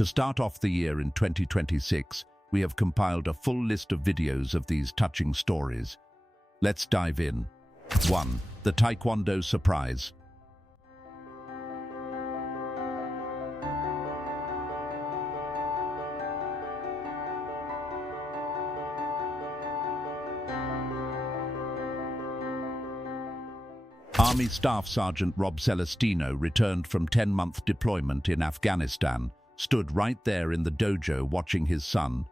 To start off the year in 2026, we have compiled a full list of videos of these touching stories. Let's dive in. 1. The Taekwondo surprise. Army Staff Sergeant Rob Celestino returned from 10-month deployment in Afghanistan, stood right there in the dojo watching his son.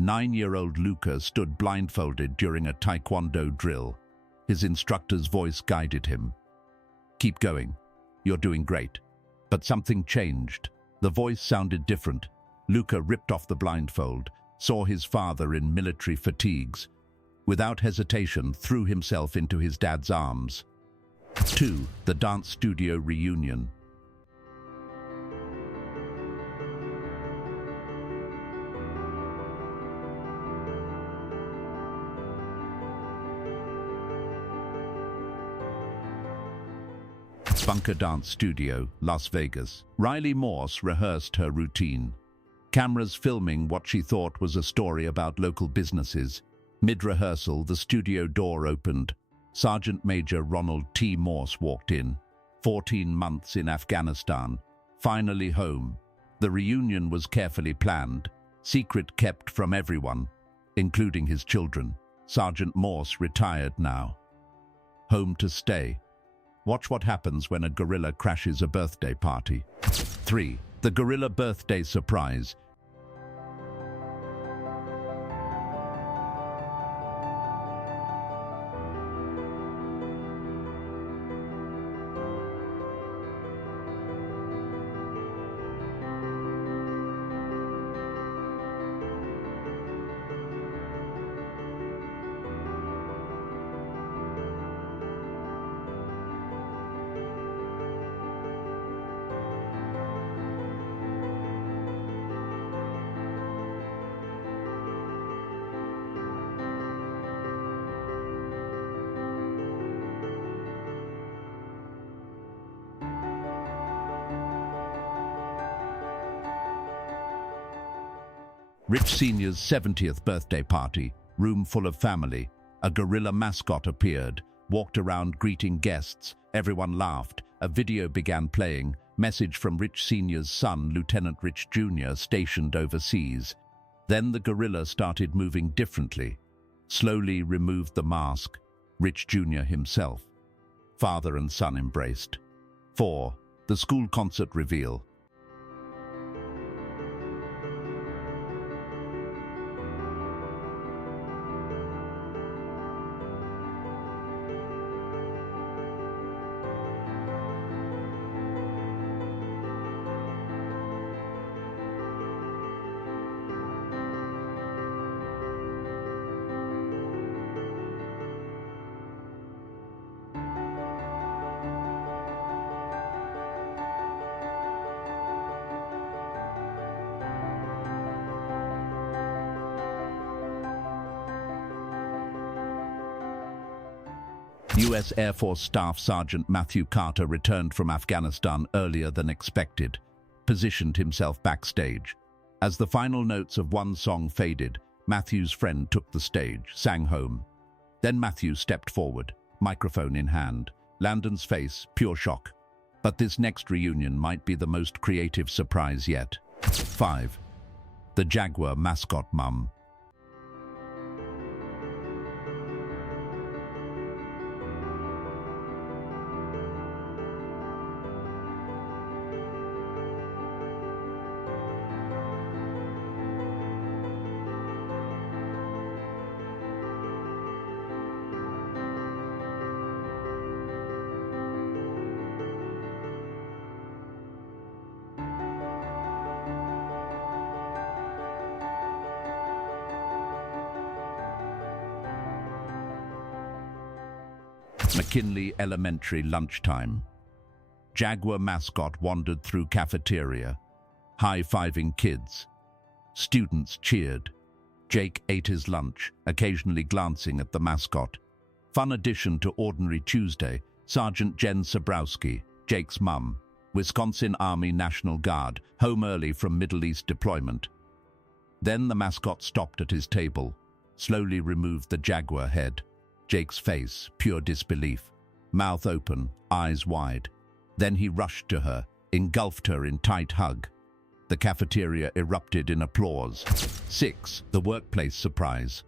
9-year-old Luca stood blindfolded during a Taekwondo drill. His instructor's voice guided him. "Keep going. You're doing great." But something changed. The voice sounded different. Luca ripped off the blindfold, saw his father in military fatigues. Without hesitation, threw himself into his dad's arms. 2. The dance studio reunion. Bunker Dance Studio, Las Vegas. Riley Morse rehearsed her routine. Cameras filming what she thought was a story about local businesses. Mid-rehearsal, the studio door opened. Sergeant Major Ronald T. Morse walked in. 14 months in Afghanistan. Finally home. The reunion was carefully planned. Secret kept from everyone, including his children. Sergeant Morse retired now. Home to stay. Watch what happens when a gorilla crashes a birthday party. 3. The gorilla birthday surprise. Rich Sr.'s 70th birthday party, room full of family. A gorilla mascot appeared, walked around greeting guests. Everyone laughed. A video began playing. Message from Rich Sr.'s son, Lieutenant Rich Jr., stationed overseas. Then the gorilla started moving differently. Slowly removed the mask. Rich Jr. himself. Father and son embraced. 4. The school concert reveal. U.S. Air Force Staff Sergeant Matthew Carter returned from Afghanistan earlier than expected, positioned himself backstage. As the final notes of one song faded, Matthew's friend took the stage, sang home. Then Matthew stepped forward, microphone in hand. Landon's face, pure shock. But this next reunion might be the most creative surprise yet. 5. The Jaguar mascot mum. McKinley Elementary lunchtime. Jaguar mascot wandered through cafeteria, high-fiving kids. Students cheered. Jake ate his lunch, occasionally glancing at the mascot. Fun addition to ordinary Tuesday, Sergeant Jen Sabrowski, Jake's mum, Wisconsin Army National Guard, home early from Middle East deployment. Then the mascot stopped at his table, slowly removed the jaguar head. Jake's face, pure disbelief, mouth open, eyes wide. Then he rushed to her, engulfed her in tight hug. The cafeteria erupted in applause. 6. The workplace surprise.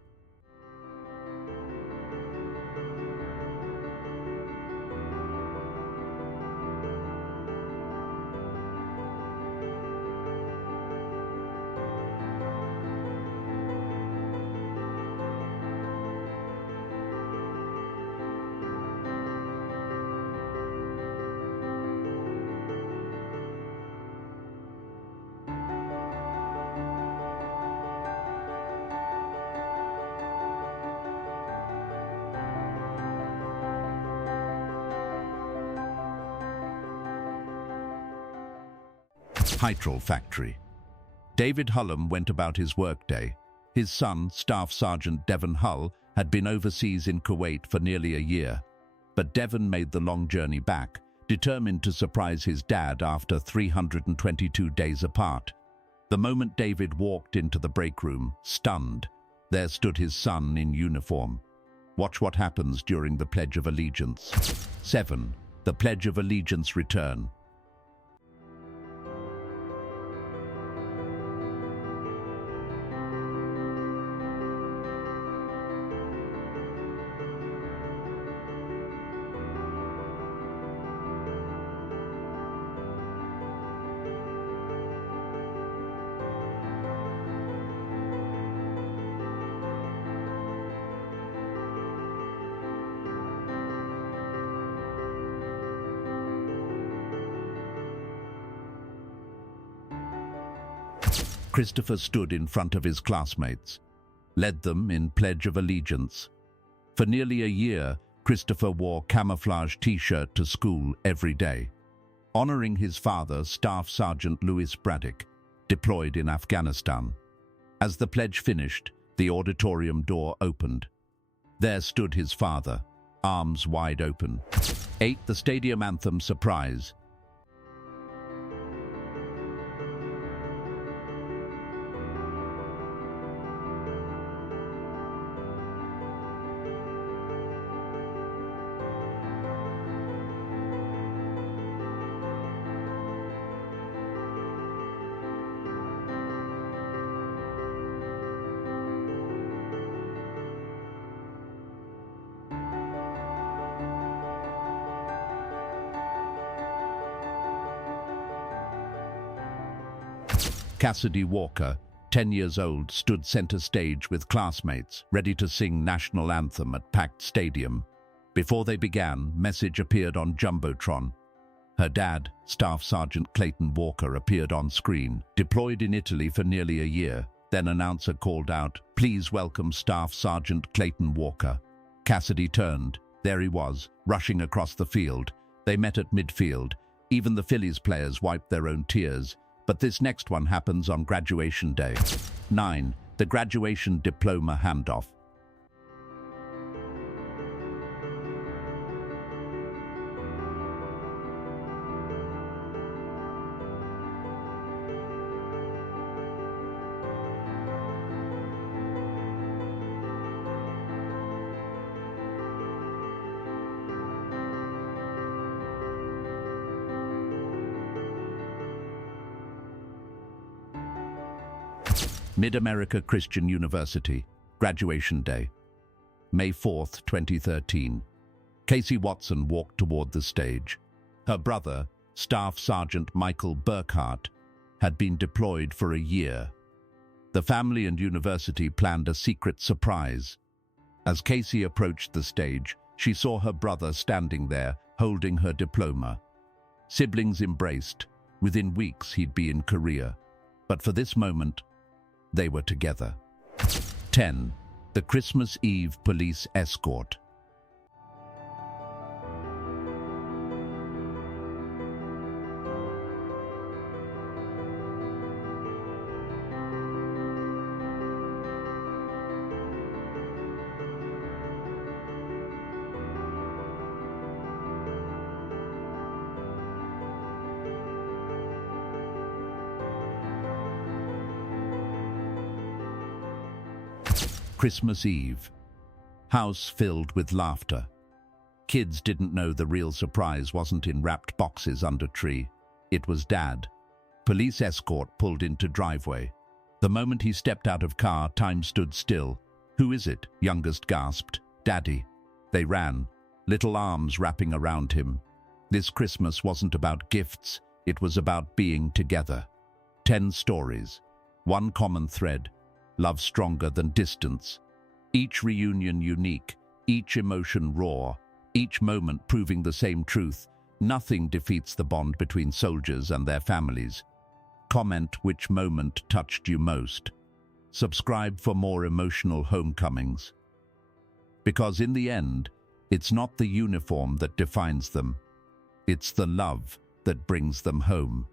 Hytrol Factory. David Hullum went about his workday. His son, Staff Sergeant Devon Hull, had been overseas in Kuwait for nearly a year. But Devon made the long journey back, determined to surprise his dad after 322 days apart. The moment David walked into the break room, stunned, there stood his son in uniform. Watch what happens during the Pledge of Allegiance. 7. The Pledge of Allegiance return. Christopher stood in front of his classmates, led them in Pledge of Allegiance. For nearly a year, Christopher wore camouflage t-shirt to school every day, honoring his father, Staff Sergeant Louis Braddock, deployed in Afghanistan. As the pledge finished, the auditorium door opened. There stood his father, arms wide open. 8. The stadium anthem surprise. Cassidy Walker, 10 years old, stood center stage with classmates, ready to sing national anthem at packed stadium. Before they began, message appeared on Jumbotron. Her dad, Staff Sergeant Clayton Walker, appeared on screen. Deployed in Italy for nearly a year, then announcer called out, "Please welcome Staff Sergeant Clayton Walker." Cassidy turned. There he was, rushing across the field. They met at midfield. Even the Phillies players wiped their own tears. But this next one happens on graduation day. 9. The graduation diploma handoff. Mid-America Christian University, graduation day. May 4th, 2013. Casey Watson walked toward the stage. Her brother, Staff Sergeant Michael Burkhart, had been deployed for a year. The family and university planned a secret surprise. As Casey approached the stage, she saw her brother standing there, holding her diploma. Siblings embraced. Within weeks, he'd be in Korea. But for this moment, they were together. 10. The Christmas Eve police escort. Christmas Eve. House filled with laughter. Kids didn't know the real surprise wasn't in wrapped boxes under tree. It was Dad. Police escort pulled into driveway. The moment he stepped out of car, time stood still. "Who is it?" youngest gasped. "Daddy." They ran, little arms wrapping around him. This Christmas wasn't about gifts, it was about being together. 10 stories. One common thread. Love stronger than distance. Each reunion unique, each emotion raw, each moment proving the same truth. Nothing defeats the bond between soldiers and their families. Comment which moment touched you most. Subscribe for more emotional homecomings. Because in the end, it's not the uniform that defines them. It's the love that brings them home.